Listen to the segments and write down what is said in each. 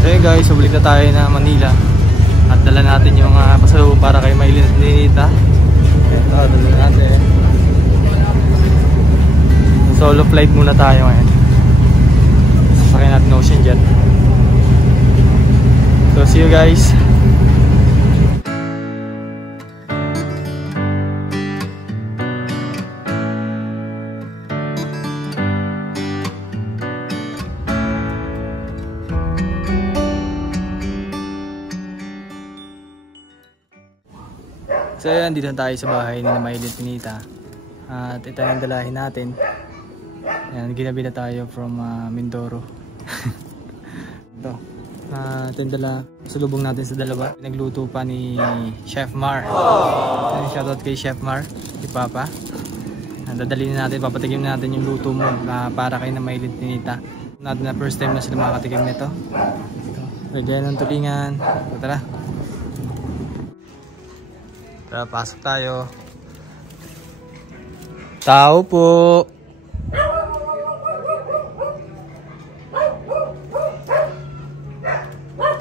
So yun guys, so balik na tayo na Manila. At dala natin yung pasalubong para kay Maylin at Ninita. Ito, dala natin. Solo flight muna tayo ngayon. Sasakyan natin Ocean Jet. So see you guys. So ayan, dito tayo sa bahay ni Maylin at Ninita. At ito yung dalahin natin. Ayan, ginabi na tayo from Mindoro. Ito. Tindala, sulubong natin sa dalawa. Nagluto pa ni Chef Mar. Shoutout kay Chef Mar, si Papa. Dadalhin natin, papatigim natin yung luto mo para kay na Maylin at Ninita. Natin na first time na sila makakatikim nito. Lagyan ng tulingan. Tara. Tara, pasok tayo. Tao po.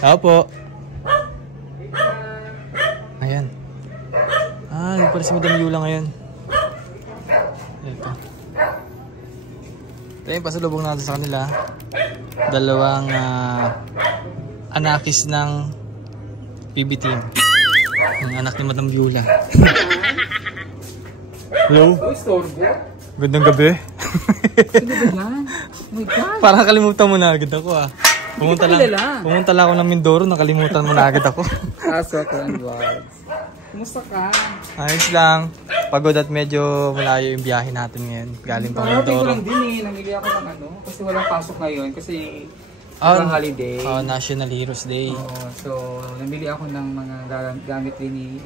Tao po. Ayan. Hindi pala si Madam Yula ngayon. Ito. Ito yung pasalubong natin sa kanila. Dalawang anakis ng PB team. Ang anak ni Madam Yula. Hello? Gandang gabi. Sino ba yan? Oh my God. Parang kalimutan mo na agad ako Pumunta lang ako ng Mindoro, nakalimutan mo na agad ako. Kaso ko ang vlogs. Kumusta ka? Ayos lang. Pagod at medyo malayo yung biyahe natin ngayon. Galing pa Mindoro. Ko lang din namili ako ng kasi walang pasok ngayon kasi holiday. National Heroes Day. So namili ako ng mga gamit ni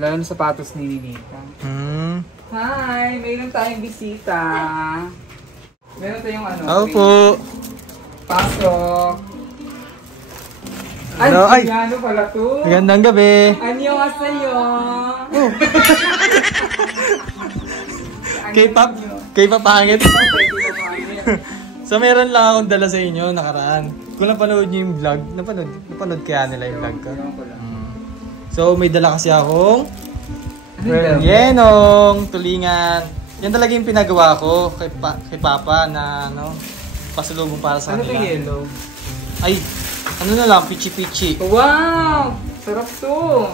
lalo na sapatos ni Ninita. Hi! Mayroon tayong bisita. Meron tayong po. Pasok. Hello, ay! Ano pala to? Magandang gabi. Annyeong haseyo. K-pop pangit. So meron lang akong dala sa inyo nakaraan. Kung napanood niyo yung vlog, napanood kaya nila yung vlog ko. So may dala kasi akong yenong tulingan. Yan talaga yung pinagawa ko kay Papa na pasalubong para sa kanila. Ano yung yellow? Ay, ano na lang, pichi-pichi. Wow! Sarap to!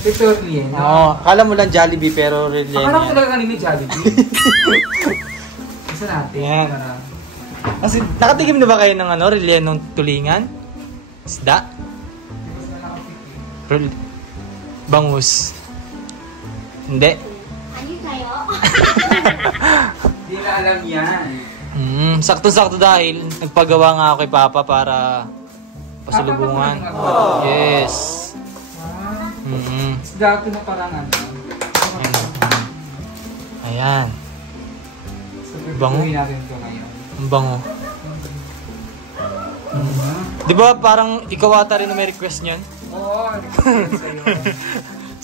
Ito relleno. Akala mo lang Jollibee pero relleno. Akala ko talaga kanina Jollibee. Isa natin. Yan. Kasi nakatikim na ba kayo ng rellenong tulingan? Isda? Bangus. Hindi. Ano kayo? Hindi na alam yan. Sakto-sakto dahil nagpagawa nga ako kay Papa para pasalubungan. Yes. Isda ito na parang Ayan. Bango. natin ito ngayon. Ang bango. Di ba parang ikaw ata rin na may request niyan? Oo.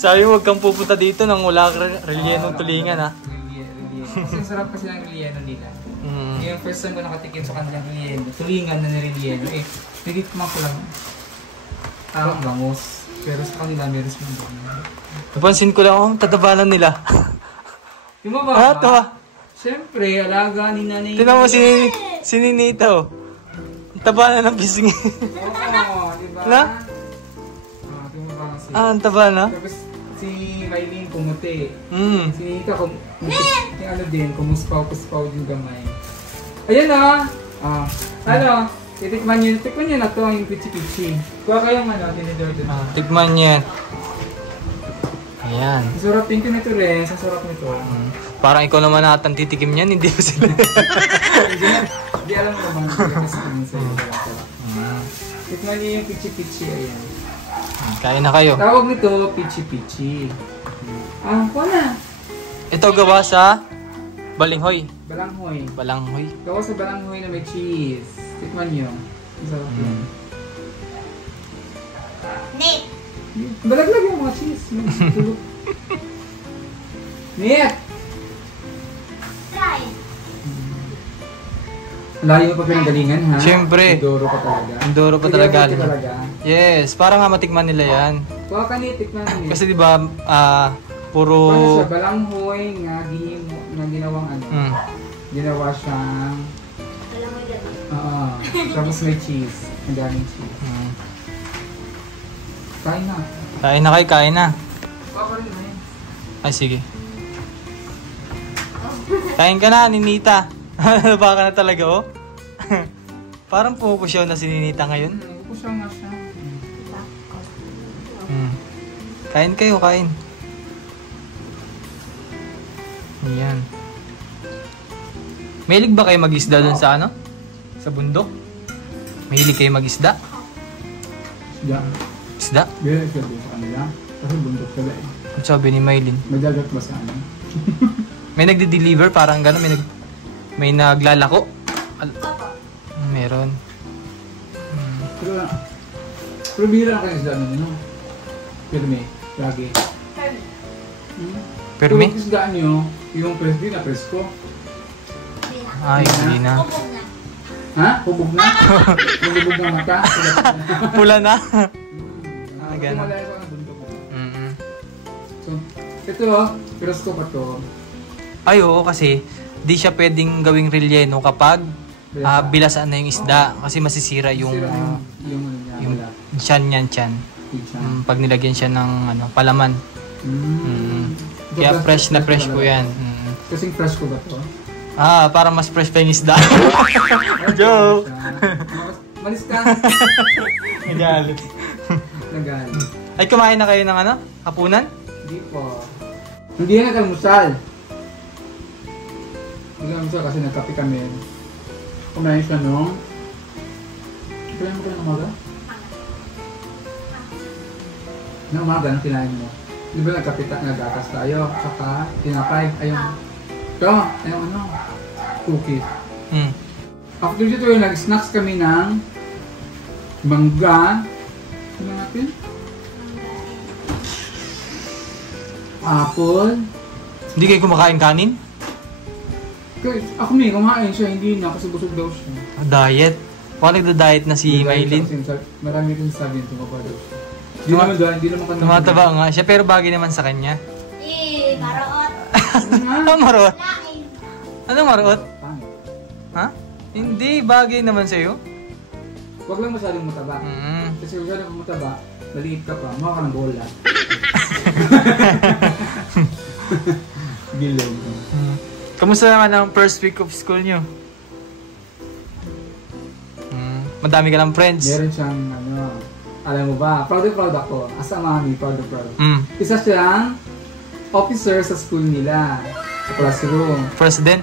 Sabi mo, huwag kang pupunta dito nang wala rellenong tulingan Kasi sarap kasi ng relleno nila. Yung first time ko nakatikim sa kanilang relleno, tulingan na relleno. Tinikman ko lang. Parang bangus. Pero sa kanila meron silang bangus. Napansin ko lang, tatabanan nila. Yung ba? Ito Siyempre, alaga ni nanay. Tinan mo si Ninita Ang taba na ng pisngi. Oo, diba? Na? Ang taba na? Tapos si Maylin pumuti. Si Ninita yung kumuspaw yung gamay. Ayan titikman nyo na to yung pichi-pichi. Kuha kayong tinidor dun. Tikman niya. Ayan. Sarap din nito rin. Sasarap nito. Parang ikaw naman natang titikim niyan, hindi mo sila. Hindi alam mo naman. Kasi sa'yo. Tikman niyo yung pichi-pichi. Ayan. Kain na kayo. Tawag nito pichi-pichi. Kuha na. Ito gawa sa balinghoy. Balanghoy. Gawa sa balanghoy na may cheese. Tikman niyo. Masarap yun. Nate! Balaglag yung mga cheese. Nate! Try! Layo pa pinanggalingan ha? Siyempre. Mindoro pa talaga. Mindoro pa talaga. talaga. Yes, para nga matikman nila yan. Kuha ka niya, tikman niya. Kasi di ba puro... Ano siya, balanghoy nga, nga ginawang ano. Ginawa siyang... Alam mo yun. Tapos may cheese. Ang daming cheese. Kain na. Kain na kayo, kain na. Kuha ka rin na yun. Ay, sige. Kain ka na, Ninita. Baka na talaga, oh. Parang pumupusyaw na si Ninita ngayon. Pupusyaw nga siya. Kain kayo, kain. Ayan. Mahilig ba kayo mag-isda dun sa ano? Sa bundok? Mahilig kayo mag-isda? Isda. Isda? Bila siya doon sa kanila. Kasi bundok sila eh. Ang sabi ni Maylin. May dagat ba sa ano? May nagde-deliver, parang gano'n. May naglalako. Meron. Pero bira lang kayo isda naman, no? Pero may, lagi. Pero may? Yung isda nyo, yung presko na presko. Ay, hindi na. Ubog na. Ha? Hubog na? Hubog na mata? Pula na. Ganun. Malaya ko ng bundok. So, ito, presko pa to. Ay, oo, kasi di siya pwedeng gawing relleno kapag bilasaan na yung isda. Kasi masisira yung tiyan niyan, tiyan. Pag nilagyan siya ng palaman. Kaya fresh na fresh po yan. Kasing fresh ko ba to? Para mas fresh pa yung isda. Joke! Malis ka! Nagalit. Nagalit. Ay, kumain na kayo ng hapunan? Hindi po. Hindi na nag-almusal. Hindi nag-almusal kasi nagkape kami. Kumain siya nung... Kailan mo kayo ng umaga? Na umaga, anong kinain mo? Di ba naggatas tayo? Saka tinapay. Ayun. Ito, ayun cookies. After dito yun, nag-snacks kami ng mangga. Ano natin? Apple. Hindi kayo kumakain kanin? Ako may kumain siya, hindi na kasi busog daw siya. Diet? Baka nagda-diet na si Maylin? Marami rin sabi yung tumaba daw siya. Hindi naman kanina. Tumataba nga siya, pero bagay naman sa kanya. Maroot. Ano maroot? Lain. Ano maroot? Pangit. Ha? Hindi, bagay naman sa'yo. Huwag lang masyadong mataba. Kasi kung masyadong mataba, maliit ka pa, mukha ka ng bola. Bilog. Kamusta naman ang first week of school nyo? Madami ka ng friends. Meron siyang, alam mo ba, proud ako. As a mommy, proud. Isa siyang officer sa school nila, sa classroom. President?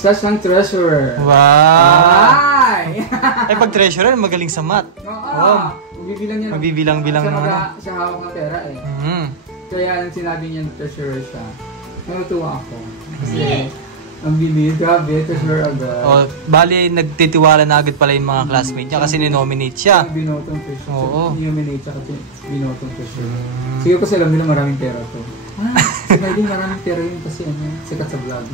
Siya siyang treasurer. Wow! Ay! Pag treasurer, magaling sa math. Oo. Magbibilang niya. Magbibilang-bilang naman. Siya hawak ng pera eh. Kaya nang sinabi niya treasurer siya, natutuwa ako. Kasi, ang bilis, grabe, treasurer agad. Bali, nagtitiwala na agad pala yung mga classmate niya kasi ninominate siya. Binotong treasurer. Oo. Ninominate siya kasi binotong treasurer. Siguro kasi alam nila maraming pera to. Si Maylin maraming pera yun kasi sikat sa vlog.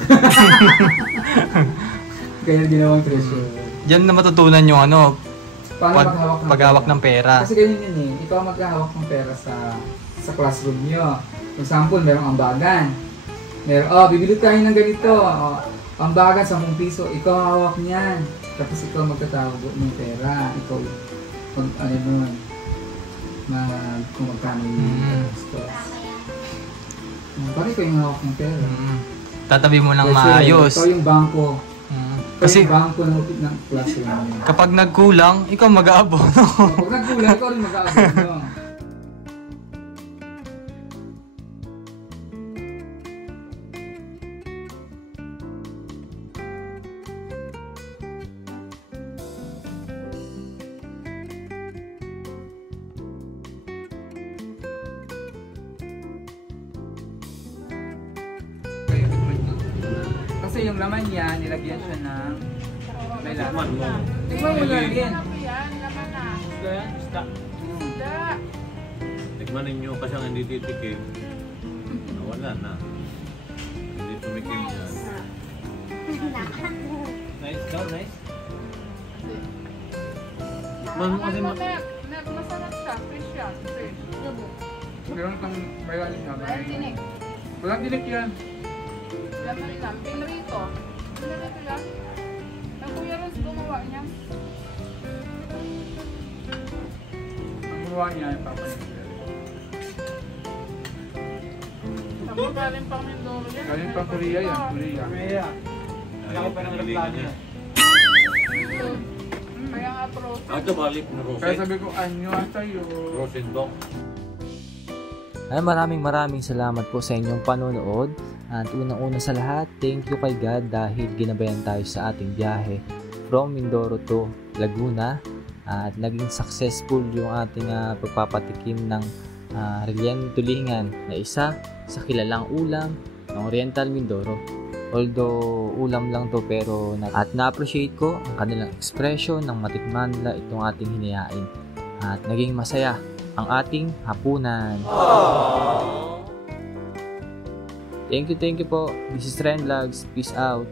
Kaya ginawang treasurer. Diyan na matutunan yung paano paghawak ng pera. Kasi ganyan yun eh. Ikaw maghahawak ng pera sa classroom nyo. For example, merong ambagan. Bibili tayo ng ganito. Ambagan, 10 piso. Ikaw hawak niyan. Tapos ikaw magtatawag ng pera. Ikaw, kung magkano yung gusto. Parang ikaw yung hawak ng pera. Tatabi mo ng maayos. Ikaw yung bangko. Kasi yung bangko ng classroom. Kapag nagkulang, ikaw mag-aabono. Kapag nagkulang, ikaw rin mag-aabono. Kasi yung laman niya, nilagyan siya ng may laman. Tingnan mo nilagyan. Laman na. Isda. Tikman ninyo kasi ang hindi titikim. Wala na. Hindi tumikim yan. Nice daw, nice. Kasi Masarap siya. Fish yan. Fish. Meron kang mayroon siya. Walang tinik. Walang tinik yan. Laman lang. Pinrito. Pinrito yan. Ang Kuya Ros gumawa niya. Ang gumawa niya yung papa niya. Tapos galing pang Mindoro yan. Galing pang Korea yan. Korea. Laki pa ng reklamo niya. Kaya nga pro. Ito balik na Kaya Rose. sabi ko, anyo sa'yo. Rosendok. Ay, maraming salamat po sa inyong panonood. At unang-una sa lahat, thank you kay God dahil ginabayan tayo sa ating biyahe from Mindoro to Laguna. At naging successful yung ating pagpapatikim ng Rellenong Tulingan na isa sa kilalang ulam ng Oriental Mindoro. Although ulam lang to pero na-appreciate ko ang kanilang expression ng matikman nila itong ating hinayain. At naging masaya ang ating hapunan. Thank you po. This is Trend Vlogs. Peace out.